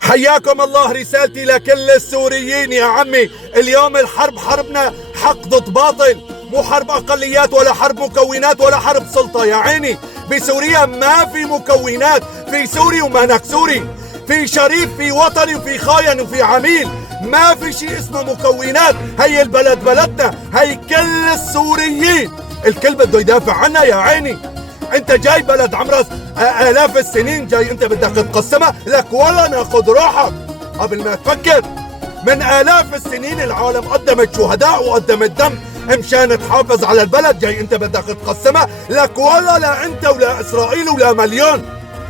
حياكم الله. رسالتي لكل السوريين يا عمي، اليوم الحرب حربنا حق ضد باطل، مو حرب اقليات ولا حرب مكونات ولا حرب سلطة يا عيني. بسوريا ما في مكونات، في سوري ومانك سوري، في شريف، في وطني، وفي خاين، وفي عميل. ما في شيء اسمه مكونات. هي البلد بلدنا، هي كل السوريين، الكل بده يدافع عنها يا عيني. انت جاي بلد عمرها آلاف السنين، جاي انت بدك تقسمها؟ لك ولا ناخذ روحك قبل ما تفكر. من آلاف السنين العالم قدمت شهداء وقدمت دم مشان تحافظ على البلد، جاي انت بدك تقسمها؟ لك ولا لا انت ولا اسرائيل ولا مليون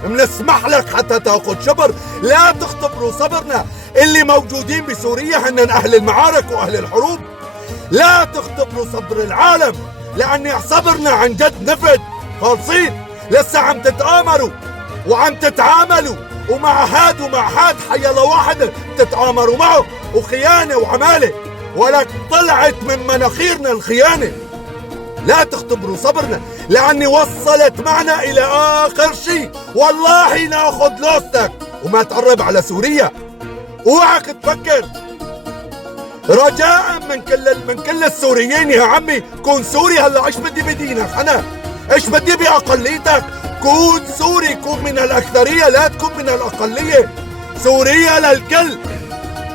منسمح لك حتى تاخذ شبر. لا تختبروا صبرنا. اللي موجودين بسوريا هن اهل المعارك واهل الحروب. لا تختبروا صبر العالم، لان صبرنا عن جد نفد خالصين. لسه عم تتآمروا وعم تتعاملوا، ومع هاد ومع هاد حي الله واحد تتآمروا معه، وخيانة وعمالة، ولك طلعت من مناخيرنا الخيانة. لا تختبروا صبرنا، لأني وصلت معنا إلى آخر شيء. والله ناخذ لوستك وما تقرب على سوريا. اوعك تفكر. رجاء من كل السوريين يا عمي، كون سوري. هلا ايش بدي بدينك انا؟ ايش بدي باقليتك؟ كون سوري، كون من الاكثريه، لا تكون من الاقليه. سوريا للكل،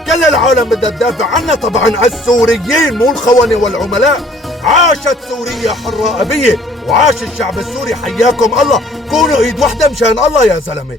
كل العالم بدها تدافع عنها. طبعا السوريين مو الخونه والعملاء. عاشت سوريا حره ابيه، وعاش الشعب السوري. حياكم الله. كونوا ايد وحده مشان الله يا زلمه.